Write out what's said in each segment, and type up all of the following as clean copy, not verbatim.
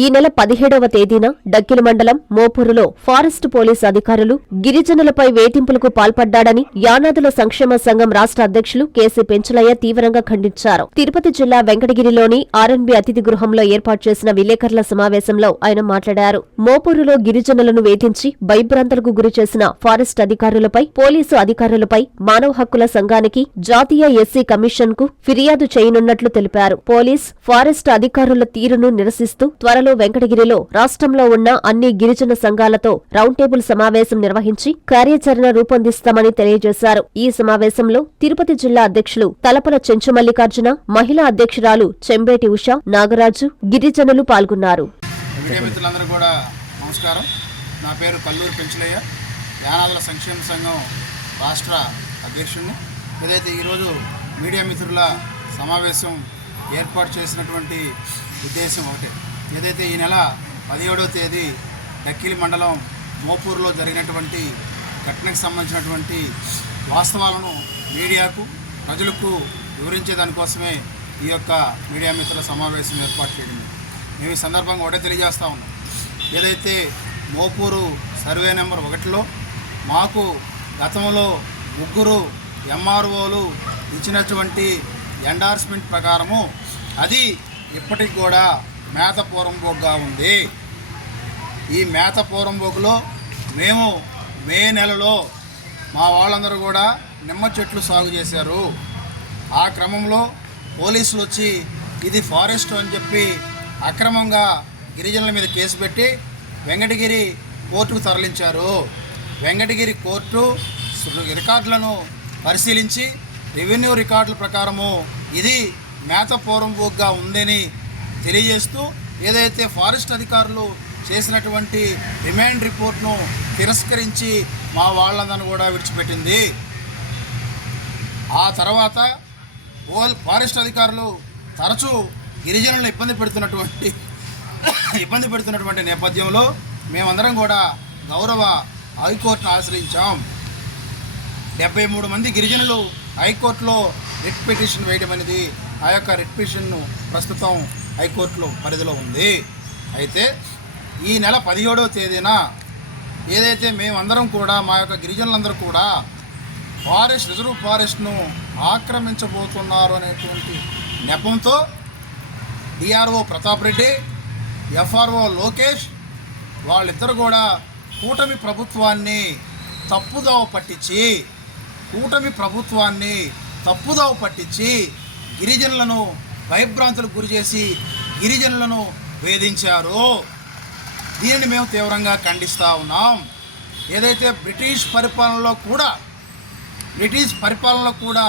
ఈ నెల 17వ తేదీన డక్కిలి మండలం మోపూరులో ఫారెస్ట్ పోలీసు అధికారులు గిరిజనులపై వేధింపులకు పాల్పడ్డాడని యానాదుల సంక్షేమ సంఘం రాష్ట్ర అధ్యక్షులు కేసీ పెంచలయ్య తీవ్రంగా ఖండించారు. తిరుపతి జిల్లా వెంకటగిరిలోని ఆర్ఎన్బి అతిథి గృహంలో ఏర్పాటు చేసిన విలేకరుల సమావేశంలో ఆయన మాట్లాడారు. మోపూరులో గిరిజనులను వేధించి భయభ్రాంతులకు గురిచేసిన ఫారెస్ట్ అధికారులపై, పోలీసు అధికారులపై మానవ హక్కుల సంఘానికి, జాతీయ ఎస్సీ కమిషన్ కు ఫిర్యాదు చేయనున్నట్లు తెలిపారు. పోలీస్, ఫారెస్ట్ అధికారుల తీరును నిరసిస్తూ త్వరలో వెంకటగిరిలో రాష్ట్రంలో ఉన్న అన్ని గిరిజన సంఘాలతో రౌండ్ టేబుల్ సమావేశం నిర్వహించి కార్యాచరణ రూపొందిస్తామని తెలియజేశారు. ఈ సమావేశంలో తిరుపతి జిల్లా అధ్యక్షులు తలపల చెంచు మల్లికార్జున, మహిళా అధ్యక్షురాలు చెంబేటి ఉష, నాగరాజు, గిరిజనులు పాల్గొన్నారు. నా పేరు కల్లూరి పెంచలయ్య, యానాదుల సంక్షేమ సంఘం రాష్ట్ర అధ్యక్షుడిని. ఏదైతే ఈరోజు మీడియా మిత్రుల సమావేశం ఏర్పాటు చేసినటువంటి ఉద్దేశం ఒకటే. ఏదైతే ఈ నెల 17వ తేదీ డక్కిలి మండలం మోపూరులో జరిగినటువంటి ఘటనకు సంబంధించినటువంటి వాస్తవాలను మీడియాకు, ప్రజలకు వివరించే దానికోసమే ఈ యొక్క మీడియా మిత్రుల సమావేశం ఏర్పాటు చేయడం. మేము ఈ సందర్భంగా ఒకటే తెలియజేస్తూ ఉన్నాం. ఏదైతే మోపూరు సర్వే నెంబర్ 1లో మాకు గతంలో 3 ఎంఆర్ఓలు ఇచ్చినటువంటి ఎండార్స్మెంట్ ప్రకారము అది ఇప్పటికి కూడా మేత పూరంబోగ్గా ఉంది. ఈ మేత పూరంబోగులో మేము మే నెలలో మా వాళ్ళందరూ కూడా నిమ్మ చెట్లు సాగు చేశారు. ఆ క్రమంలో పోలీసులు వచ్చి ఇది ఫారెస్ట్ అని చెప్పి అక్రమంగా గిరిజనుల మీద కేసు పెట్టి వెంకటగిరి కోర్టుకు తరలించారు. వెంకటగిరి కోర్టు రికార్డులను పరిశీలించి రెవెన్యూ రికార్డుల ప్రకారము ఇది మేత పూరంబోగ్గా ఉందని తెలియజేస్తూ ఏదైతే ఫారెస్ట్ అధికారులు చేసినటువంటి రిమాండ్ రిపోర్ట్ను తిరస్కరించి మా వాళ్ళందరినీ కూడా విడిచిపెట్టింది. ఆ తర్వాత ఫారెస్ట్ అధికారులు తరచూ గిరిజనులను ఇబ్బంది పెడుతున్నటువంటి నేపథ్యంలో మేమందరం కూడా గౌరవ హైకోర్టును ఆశ్రయించాం. 73 మంది గిరిజనులు హైకోర్టులో రిట్ పిటిషన్ వేయడం అనేది, ఆ యొక్క రిట్ పిటిషన్ను ప్రస్తుతం హైకోర్టులో పరిధిలో ఉంది. అయితే ఈ నెల 17వ తేదీన ఏదైతే మేమందరం కూడా మా యొక్క గిరిజనులందరూ కూడా రిజర్వ్ ఫారెస్ట్ను ఆక్రమించబోతున్నారు అనేటువంటి నెపంతో డిఆర్ఓ ప్రతాప్ రెడ్డి, ఎఫ్ఆర్ఓ లోకేష్ వాళ్ళిద్దరు కూడా కూటమి ప్రభుత్వాన్ని తప్పుదోవ పట్టించి గిరిజనులను భయభ్రాంతులకు గురి చేసి గిరిజనులను వేధించారు. దీనిని మేము తీవ్రంగా ఖండిస్తూ ఉన్నాం. ఏదైతే బ్రిటిష్ పరిపాలనలో కూడా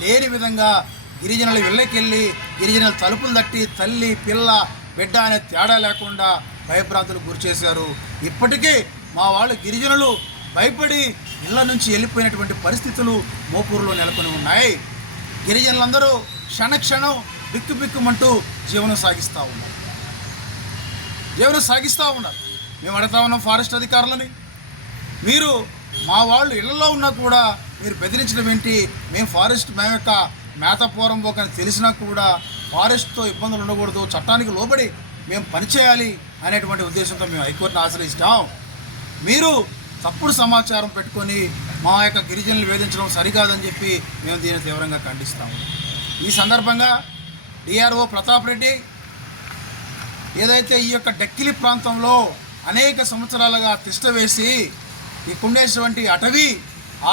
లేని విధంగా గిరిజనుల ఇళ్ళకెళ్ళి గిరిజనుల తలుపులు తట్టి తల్లి, పిల్ల, బిడ్డ అనే తేడా లేకుండా భయభ్రాంతులకు గురి చేశారు. ఇప్పటికీ మా వాళ్ళు గిరిజనులు భయపడి ఇళ్ల నుంచి వెళ్ళిపోయినటువంటి పరిస్థితులు మోపూరులో నెలకొని ఉన్నాయి. గిరిజనులందరూ క్షణక్షణం బిక్కుబిక్కుమంటూ జీవనం సాగిస్తూ ఉన్నారు. మేము అడుగుతా ఉన్నాం ఫారెస్ట్ అధికారులని, మీరు మా వాళ్ళు ఇళ్లలో ఉన్నా కూడా మీరు బెదిరించడం ఏంటి? మేము యొక్క మేత పూరంబోక్ అని తెలిసినా కూడా ఫారెస్ట్తో ఇబ్బందులు ఉండకూడదు, చట్టానికి లోబడి మేము పనిచేయాలి అనేటువంటి ఉద్దేశంతో మేము హైకోర్టును ఆశ్రయిస్తాం. మీరు తప్పుడు సమాచారం పెట్టుకొని మా యొక్క గిరిజనులు వేధించడం సరికాదని చెప్పి మేము దీన్ని తీవ్రంగా ఖండిస్తాము. ఈ సందర్భంగా డిఆర్ఓ ప్రతాప్ రెడ్డి ఏదైతే ఈ యొక్క డక్కిలి ప్రాంతంలో అనేక సంవత్సరాలుగా తిష్ట వేసి ఈ కుండేటువంటి అటవీ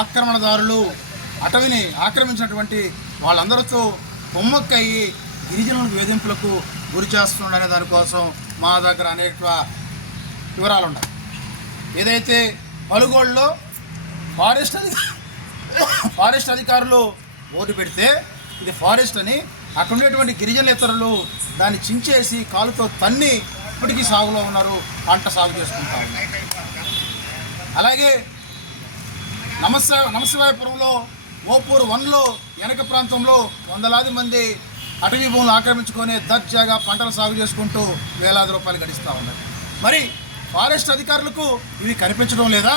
ఆక్రమణదారులు అటవీని ఆక్రమించినటువంటి వాళ్ళందరితో కొమ్మక్కయ్యి గిరిజనులకు వేధింపులకు గురి చేస్తున్నాడనే దానికోసం మా దగ్గర అనేక వివరాలు ఉన్నాయి. ఏదైతే పలుగోళ్ళలో ఫారెస్ట్ అధికారులు ఓటు పెడితే ఇది ఫారెస్ట్ అని అక్కడ ఉండేటువంటి గిరిజనేతరులు దాన్ని చించేసి కాలుతో తన్ని ఇప్పటికీ సాగులో ఉన్నారు, పంట సాగు చేసుకుంటా ఉన్నారు. అలాగే నమశివాయపురంలో మోపూరు 1లో వెనక ప్రాంతంలో వందలాది మంది అటవీ భూములు ఆక్రమించుకొని దర్జాగా పంటలు సాగు చేసుకుంటూ వేలాది రూపాయలు గడిస్తూ ఉన్నారు. మరి ఫారెస్ట్ అధికారులకు ఇవి కనిపించడం లేదా?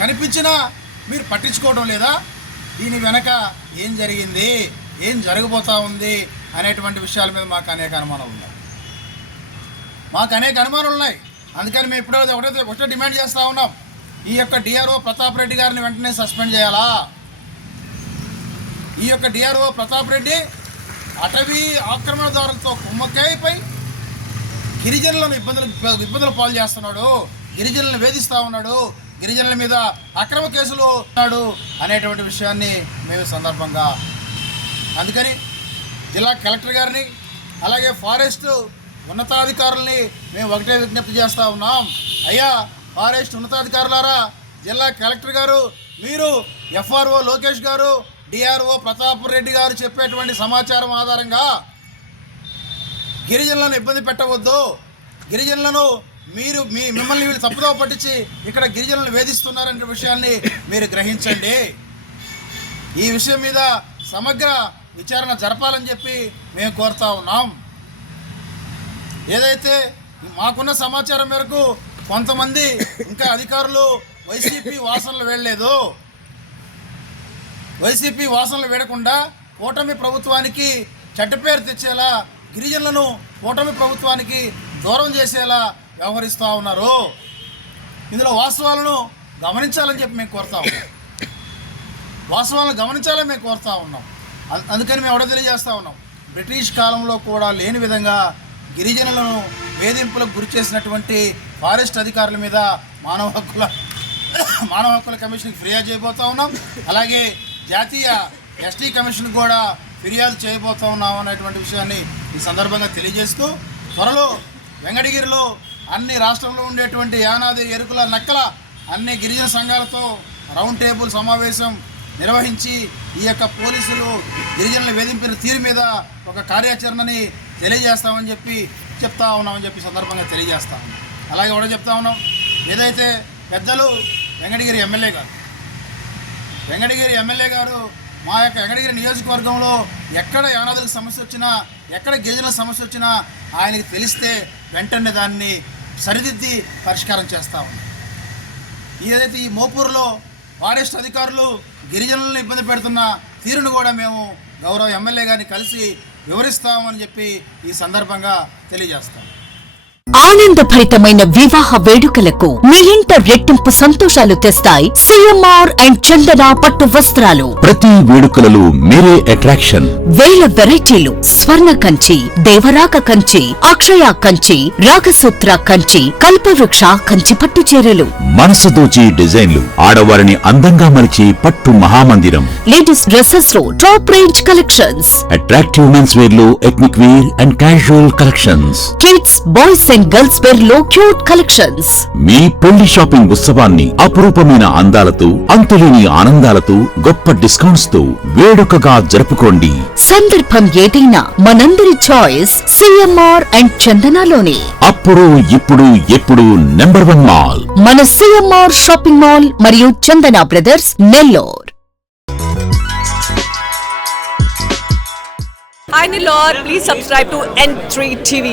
కనిపించినా మీరు పట్టించుకోవడం లేదా? దీని వెనక ఏం జరిగింది, ఏం జరగబోతూ ఉంది అనేటువంటి విషయాల మీద మాకు అనేక అనుమానాలు ఉన్నాయి. మాకు అనేక అనుమానాలు ఉన్నాయి. అందుకని మేము ఇప్పుడే ఒకటే డిమాండ్ చేస్తూ ఉన్నాం. ఈ యొక్క డిఆర్ఓ ప్రతాప్ రెడ్డి గారిని వెంటనే సస్పెండ్ చేయాలా. ఈ యొక్క డిఆర్ఓ ప్రతాప్ రెడ్డి అటవీ ఆక్రమణదారులతో కుమ్మక్కైపై గిరిజనులను ఇబ్బందులు పాలు చేస్తున్నాడు, గిరిజనులను వేధిస్తూ ఉన్నాడు, గిరిజనుల మీద అక్రమ కేసులు ఉన్నాడు అనేటువంటి విషయాన్ని మేము సందర్భంగా అందుకని జిల్లా కలెక్టర్ గారిని అలాగే ఫారెస్ట్ ఉన్నతాధికారుల్ని మేము ఒకటే విజ్ఞప్తి చేస్తూ ఉన్నాం. అయ్యా ఫారెస్ట్ ఉన్నతాధికారులారా, జిల్లా కలెక్టర్ గారు, మీరు ఎఫ్ఆర్ఓ లోకేష్ గారు, డిఆర్ఓ ప్రతాప్ రెడ్డి గారు చెప్పేటువంటి సమాచారం ఆధారంగా గిరిజనులను ఇబ్బంది పెట్టవద్దు, గిరిజనులను మిమ్మల్ని వీళ్ళు తప్పుదోవ పట్టించి ఇక్కడ గిరిజనులను వేధిస్తున్నారనే విషయాన్ని మీరు గ్రహించండి. ఈ విషయం మీద సమగ్ర విచారణ జరపాలని చెప్పి మేము కోరుతా ఉన్నాం. ఏదైతే మాకున్న సమాచారం మేరకు కొంతమంది ఇంకా అధికారులు వైసీపీ వాసనలు వేయలేదు. వైసీపీ వాసనలు వేయకుండా కూటమి ప్రభుత్వానికి చెడ్డ పేరు తెచ్చేలా, గిరిజనులను కూటమి ప్రభుత్వానికి దూరం చేసేలా వ్యవహరిస్తూ ఉన్నారు. ఇందులో వాస్తవాలను గమనించాలని చెప్పి మేము కోరుతా ఉన్నాం. వాస్తవాలను గమనించాలని మేము కోరుతా ఉన్నాం. అందుకని మేము తెలియజేస్తూ ఉన్నాం. బ్రిటిష్ కాలంలో కూడా లేని విధంగా గిరిజనులను వేధింపులకు గురి చేసినటువంటి ఫారెస్ట్ అధికారుల మీద మానవ హక్కుల కమిషన్కి ఫిర్యాదు చేయబోతూ ఉన్నాం. అలాగే జాతీయ ఎస్టీ కమిషన్ కూడా ఫిర్యాదు చేయబోతూ ఉన్నాం అనేటువంటి విషయాన్ని ఈ సందర్భంగా తెలియజేస్తూ, త్వరలో వెంకటగిరిలో అన్ని రాష్ట్రంలో ఉండేటువంటి యానాది ఎరుకుల నక్కల అన్ని గిరిజన సంఘాలతో రౌండ్ టేబుల్ సమావేశం నిర్వహించి ఈ యొక్క పోలీసులు గిరిజనుల వేధింపిన తీరు మీద ఒక కార్యాచరణని తెలియజేస్తామని చెప్పి చెప్తా ఉన్నామని చెప్పి సందర్భంగా తెలియజేస్తాం. అలాగే కూడా చెప్తా ఉన్నాం, ఏదైతే పెద్దలు వెంకటగిరి ఎమ్మెల్యే గారు మా యొక్క వెంకటగిరి నియోజకవర్గంలో ఎక్కడ యానాదులకు సమస్య వచ్చినా, ఎక్కడ గిరిజనుల సమస్య వచ్చినా ఆయనకి తెలిస్తే వెంటనే దాన్ని సరిదిద్ది పరిష్కారం చేస్తూ ఉన్నాం. ఏదైతే ఈ మోపూర్లో ఫారెస్ట్ అధికారులు గిరిజనులను ఇబ్బంది పెడుతున్న తీరును కూడా మేము గౌరవ ఎమ్మెల్యే గారిని కలిసి వివరిస్తామని చెప్పి ఈ సందర్భంగా తెలియజేస్తాం. ఆనందభరితమైన వివాహ వేడుకలకు మీ ఇంట రెట్టింపు సంతోషాలు తెస్తాయి సిఎంఆర్ అండ్ చందన పట్టు వస్త్రాలు. ప్రతి వేడుకలలో మీరే అట్రాక్షన్. వేల వెరైటీలు, స్వర్ణ కంచి, దేవరాక కంచి, అక్షయ కంచి, రాగసూత్ర కంచి, కల్పవృక్ష కంచి పట్టు చీరలు, మనసు దోచి డిజైన్లు, ఆడవారిని అందంగా మలిచి పట్టు మహామందిరం. లేడీస్ డ్రెస్సెస్ లో top range collections, attractive men's wear లో ethnic wear and casual collections, kids boys and girls wear లో క్యూట్ కలెక్షన్స్. మీ పెళ్లి షాపింగ్ ఉత్సవాన్ని అపురూపమైన అందాలతో, అంతులేని ఆనందాలతో, గొప్ప డిస్కౌంట్స్ తో వేడుకగా జరుపుకోండి. సందర్భం ఏదైనా మనందరి చాయిస్ సిఎంఆర్ అండ్ చందనలోనే. అప్పుడు ఇప్పుడు ఎప్పుడు నంబర్ 1 మాల్ మన సిఎంఆర్ షాపింగ్ మాల్ మరియు Chandana brothers, Nellore. Hi Nilor, please subscribe to N3 TV.